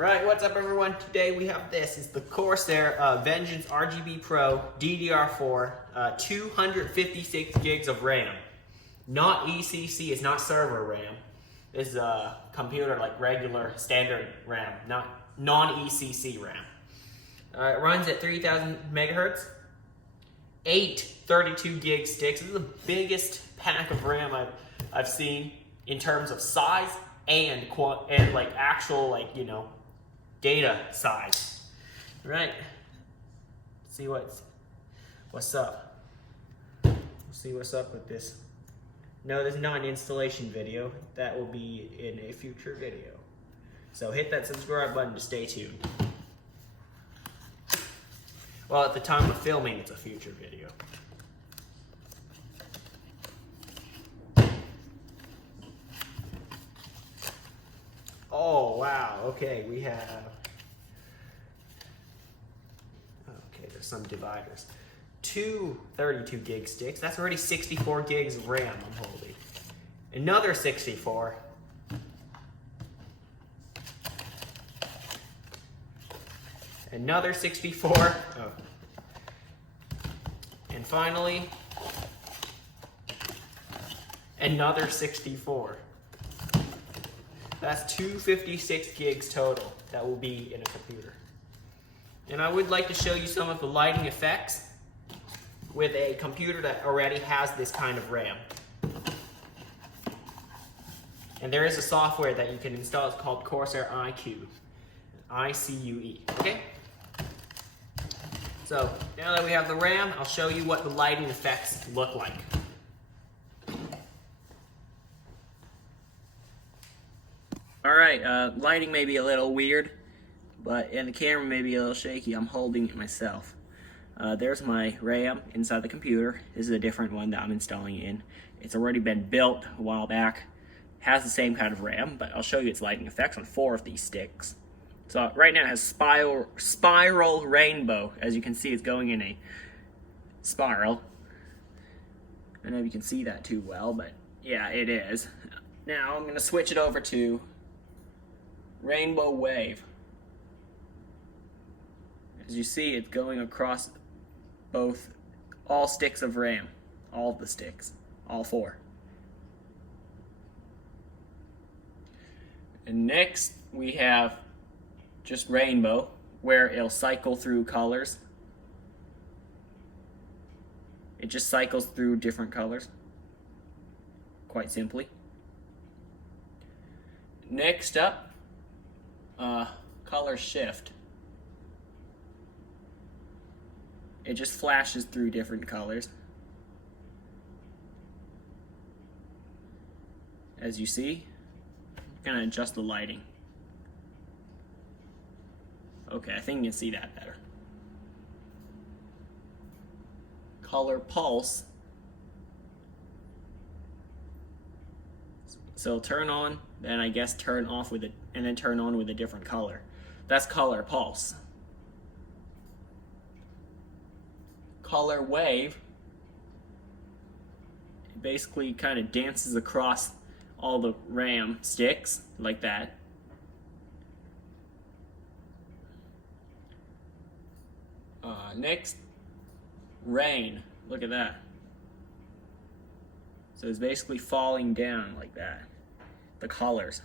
Right, what's up everyone? Today we have this. It's the Corsair Vengeance RGB Pro DDR4 256 gigs of RAM. Not ECC, it's not server RAM. This is a computer like regular standard RAM, not non-ECC RAM. It runs at 3000 megahertz. 8 32 gig sticks. This is the biggest pack of RAM I've seen in terms of size and like actual data size. Right. See what's up. We'll see what's up with this. No, this is not an installation video. That will be in a future video. So hit that subscribe button to stay tuned. Well, at the time of filming, it's a future video. Oh, wow. Okay, we have... Okay, there's some dividers. 2 32 gig sticks. That's already 64 gigs of RAM I'm holding. Another 64. Another 64. Oh. And finally, another 64. That's 256 gigs total that will be in a computer. And I would like to show you some of the lighting effects with a computer that already has this kind of RAM. And there is a software that you can install. It's called Corsair IQ. I-C-U-E. Okay? So, now that we have the RAM, I'll show you what the lighting effects look like. Alright, lighting may be a little weird, and the camera may be a little shaky. I'm holding it myself. There's my RAM inside the computer. This is a different one that I'm installing in. It's already been built a while back. Has the same kind of RAM, but I'll show you its lighting effects on 4 of these sticks. So right now it has spiral rainbow. As you can see, it's going in a spiral. I don't know if you can see that too well, but yeah, it is. Now I'm going to switch it over to rainbow wave. As you see, it's going across all sticks of RAM. All of the sticks. All 4. And next we have just rainbow, where it'll cycle through colors. It just cycles through different colors, quite simply. Next up, color shift. It just flashes through different colors. As you see, I'm gonna adjust the lighting. Okay, I think you can see that better. Color pulse. So turn on, then I guess turn off with it, and then turn on with a different color. That's color pulse. Color wave. It basically kind of dances across all the RAM sticks like that. Next, rain. Look at that. So it's basically falling down like that. The colors.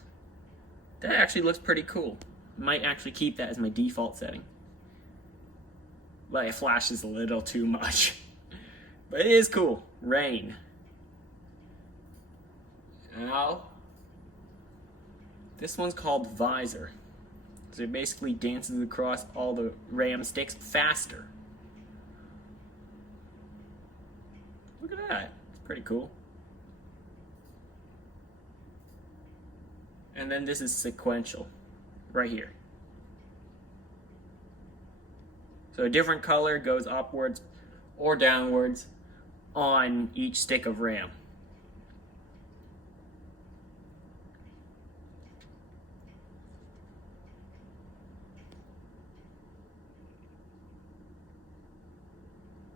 That actually looks pretty cool. Might actually keep that as my default setting. But it flashes a little too much. But it is cool. Rain. Now, this one's called Visor. So it basically dances across all the RAM sticks faster. Look at that. It's pretty cool. And then this is sequential, right here. So a different color goes upwards or downwards on each stick of RAM.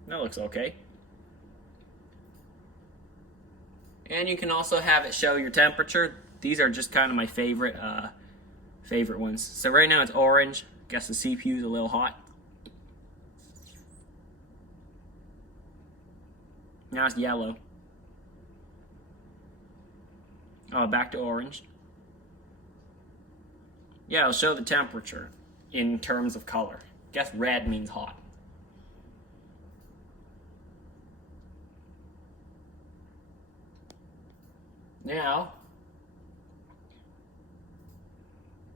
That looks okay. And you can also have it show your temperature. These are just kind of my favorite favorite ones. So right now it's orange. Guess the CPU's a little hot. Now it's yellow. Oh, back to orange. Yeah, it'll show the temperature in terms of color. Guess red means hot. Now,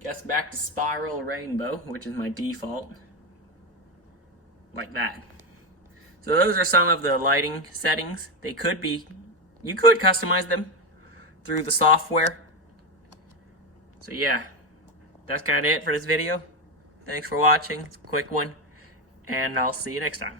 guess back to spiral rainbow, which is my default. Like that. So those are some of the lighting settings. They could be, you could customize them through the software. So yeah, that's kind of it for this video. Thanks for watching. It's a quick one, and I'll see you next time.